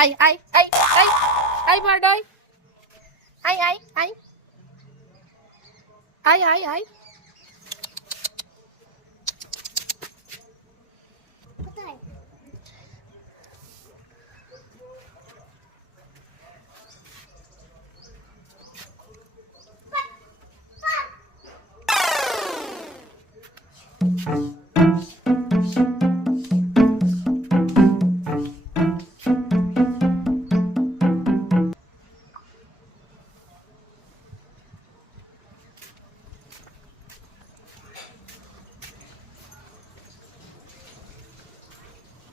I I I I I bird I I I I I I I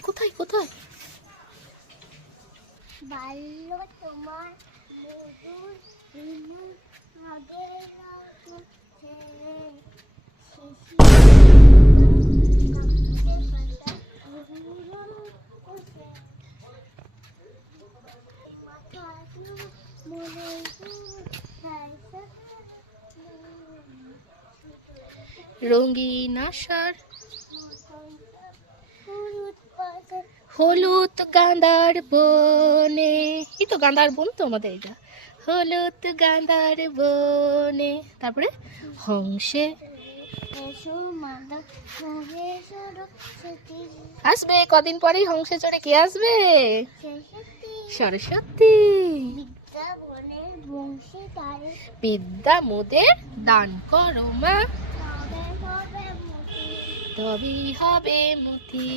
কোথায় কোথায় ভালো তোমার মধুর হিমু আগে রঙিন আশার হলুদ গাঁদার বনে, এই তো গাঁদার বন তো আমাদের এটা, হলুদ গাঁদার বনে। তারপরে হংসে আসবে, কদিন পরেই হংসে চড়ে কে আসবে? সরস্বতী। বিদ্যা মোদের দান করো মা, তবেই হবে মতি।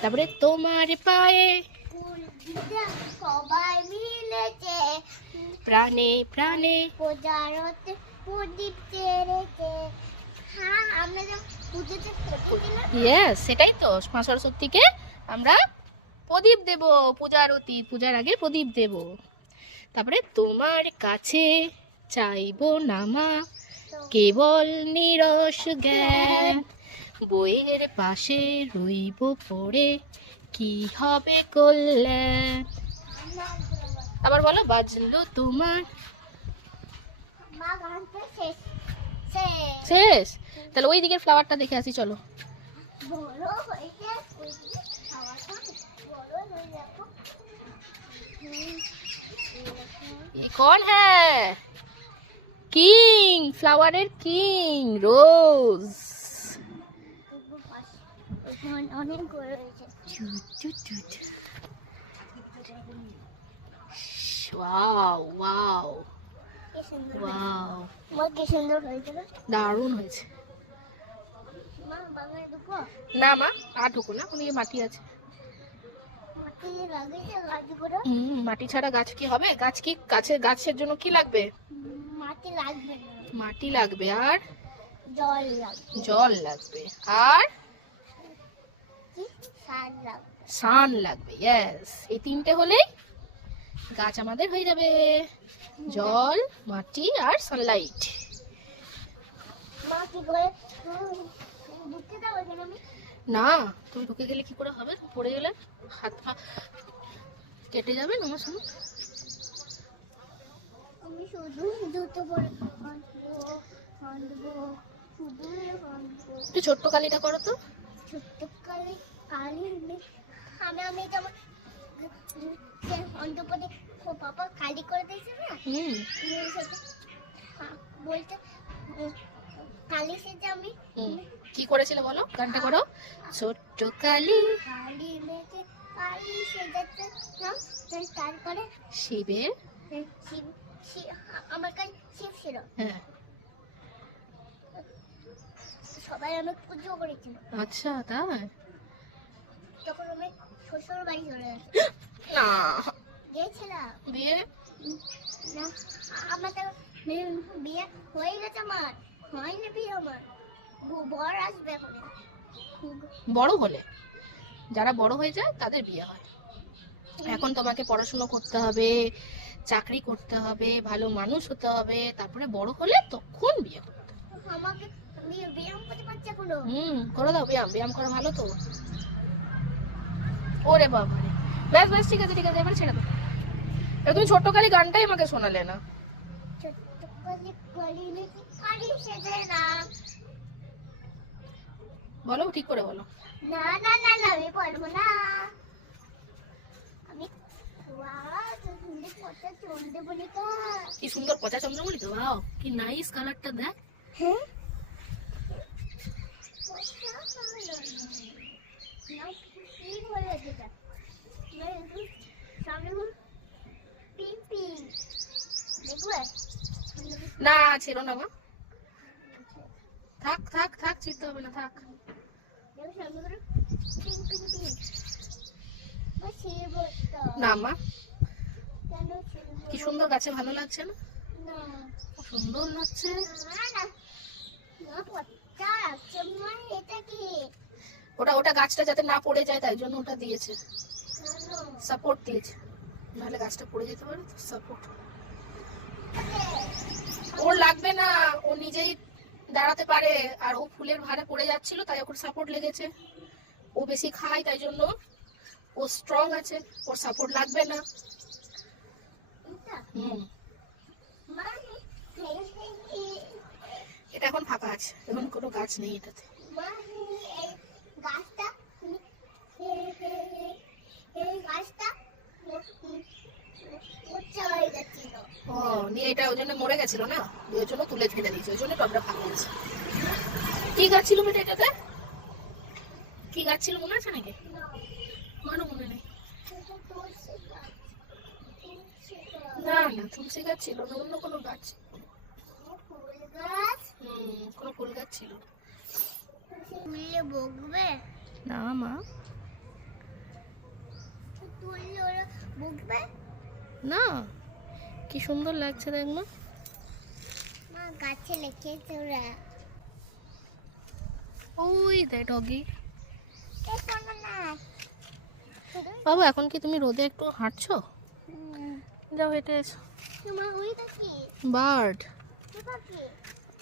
তারপরে তোমার পায়ে সবাই মিলেছে প্রাণে প্রাণে প্রজারতে প্রদীপ চেরেছে। হ্যাঁ, আমরা যখন পুজোতে ইয়েস, সেটাই তো, মা সরস্বতীকে আমরা প্রদীপ দেব, পূজারতি, পূজার আগে প্রদীপ দেব। তারপরে তোমার কাছে চাইবো না মা কেবল নিরস জ্ঞান, বইয়ের পাশে রইব পড়ে কি হবে কল্যাণ। আবার বলো, বাজলো তোমার মা গানটা শেষ শেষ। তাহলে ওই দিকের ফ্লাওয়ারটা দেখে আসি, চলো। বড় হয়েছে খাওয়াটা বড় হয়ে দেখো। ये कौन है? किंग, फ्लावरेर किंग, रोज। অনেক বড় হয়েছে। ওয়াও ওয়াও কি সুন্দর ওয়াও, মা, কি সুন্দর হয়েছে না? দারুণ হয়েছে। মা বাগানে ঢুকো। না মা, আর ঢুকো না, ওদিকে মাটি আছে। মাটি লাগিয়েছে গাছগুলো। মাটি ছাড়া গাছ কি হবে? গাছ কি, গাছের জন্য কি লাগবে? মাটি লাগবে না, মাটি লাগবে, আর জল লাগবে, জল লাগবে, আর কি সার লাগবে। সান লাগবে। ইয়েস, এই তিনটে হলেই গাছ আমাদের হয়ে যাবে। জল, মাটি আর সানলাইট। মা কি করে ঢুকতে দাও এখানে? আমি না, তুমি ঢুকে গেলে কি করে হবে? পড়ে গেলে হাত পা কেটে যাবে না আমার সঙ্গে। আমি শুধু জুতো পরে হাঁটবো, শুধু হাঁটবো। একটু ছোট্ট কালিটা করো তো। ছোট্ট কালি কালি আমি যেমন অন্তপদে পাপা কালি করে দিয়েছে না, বলতে কালি সেজে আমি কি করেছিল বলো, গানটা করো। ছোট্ট কালি কালি মেখে কালি সেজাতে না, তারপরে শিবের, আমার কাছে শিব ছিল, হ্যাঁ সবাই আমি পুজো করেছিল। আচ্ছা তাই? তখন আমি শ্বশুর বাড়ি চলে গেছি। না গেছিলাম বিয়ে, না আমার তো বিয়ে হয়ে গেছে, আমার হয়নি বিয়ে, আমার বর আসবে এখন। বড় হলে, যারা বড় হয়ে যায় তাদের বিয়ে হয়। এখন তোমাকে পড়াশোনা করতে হবে, চাকরি করতে হবে, ভালো মানুষ হতে হবে, তারপরে বড় হলে তখন বিয়ে করতে হবে। আমাকে ব্যায়াম করতে পারছে এখনো। করে দাও ব্যায়াম, ব্যায়াম করা ভালো তো। ওরে বাবা রে, ব্যাস ব্যাস, ঠিক আছে ঠিক আছে, এবার ছেড়ে দাও। এবার তুমি ছোট্ট কালী গানটাই আমাকে শোনালে না। ছোট্ট কালি কালি মেখে কালি সেজে না, বলো ঠিক করে বলো। না না না না আমি পারবো না। অনেক কথা চলতে বলি কা। কি সুন্দর পচা চন্দ্রমল্লিকা, ওয়াও কি নাইস কালারটা দেখ। হ্যাঁ নাও কি বলে এটা সামনে বল পিঙ্ক পিঙ্ক দেখবে না ছিল না মা, থাক থাক থাক, ছিড়তে হবে না, থাক। দেখো সামনে বল পিঙ্ক পিঙ্ক পিঙ্ক বাস এই বলতো না মা, কেন ছিল কি সুন্দর গাছে, ভালো লাগছে না? না খুব সুন্দর লাগছে। না না না পচা লাগছে মা। এটা কি ওটা ওটা গাছটা যাতে না পড়ে যায় তাই জন্য ওটা দিয়েছে, কেন সাপোর্ট দিয়েছে, নাহলে গাছটা পড়ে যেতে পারে তো, সাপোর্ট। ওর লাগবে না, ও নিজেই দাঁড়াতে পারে, আর ও ফুলের ভারে পড়ে যাচ্ছিল তাই ওর সাপোর্ট লেগেছে। ও বেশি খায় তাই জন্য ও স্ট্রং আছে, ওর সাপোর্ট লাগবে না। এটা হুম, মা এটা এখন ফাঁকা আছে, এখন কোনো গাছ নেই এটাতে। মা এই গাছটা এই গাছটা উচ্চ হয়ে যাচ্ছিল। ও নিয়ে এটা ওই জন্য মরে গেছিল না, দিয়ে ওই জন্য তুলে ফেলে দিয়েছে, ওই জন্য টবটা ফাঁকা আছে। কি গাছ ছিল বেটা এটাতে? কি গাছ ছিল মনে আছে নাকি? আমারও মনে নেই। না না, তুলসী গাছ ছিল না, অন্য কোনো গাছ। ফুল গাছ কোনো ফুল গাছ ছিল তুললে বকবে না মা। তুললে ওরা বকবে না, কি সুন্দর লাগছে দেখ মা। মা গাছে লেখেছে ওরা। ওই দেখ ডগি। এই শোনো না বাবু এখন কি তুমি রোদে একটু হাঁটছো? যাও হেঁটে এসো। তোমার ওইটা কি বার্ড, কি পাখি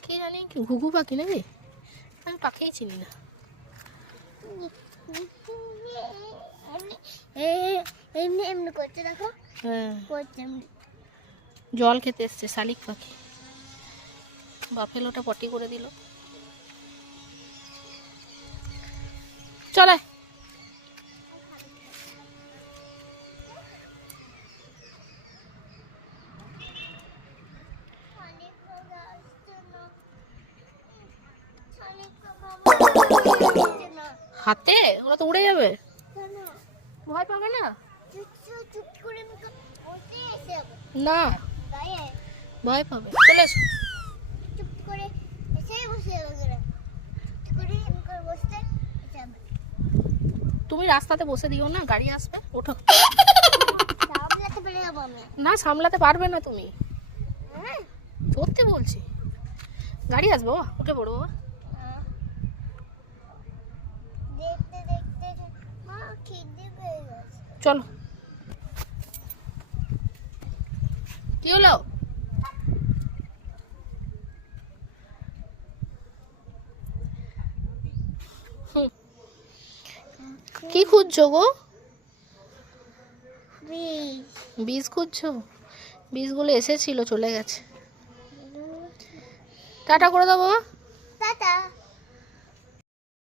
কি জানি, কি ঘুঘু পাখি নাকি? আমি পাখিই চিনি না। এমনি এমনি করছে দেখো হ্যাঁ, করছে এমনি। জল খেতে এসছে শালিক পাখি। বাফেলোটা পটি করে দিল। চলে অনেক বড় আসছে না অনেক বড় আসছে না হাতে, ওরা তো উড়ে যাবে। কেন ভয় পাবে না? চুপ চুপ করে আমি বসে এসে যাবো না, গায়ে ভয় পাবে। চলে এসো। চুপ করে এসে বসে যাবো চুপ করে আমি করে বসতে যাবো তুমি রাস্তাতে বসে দিও না, গাড়ি আসবে, ওঠো। সামলাতে পেরে যাবো আমি না, সামলাতে পারবে না তুমি, হ্যাঁ সত্যি বলছি। গাড়ি আসবে বাবা, উঠে পড়ো বাবা। দেখতে দেখতে মা খিদে পেয়ে গেছে চলো। কি হলো? হুম, কি খুঁজছো গো? বীজ খুঁজছো? বীজগুলো এসেছিল, চলে গেছে। টাটা করে দাও বাবা। টাটা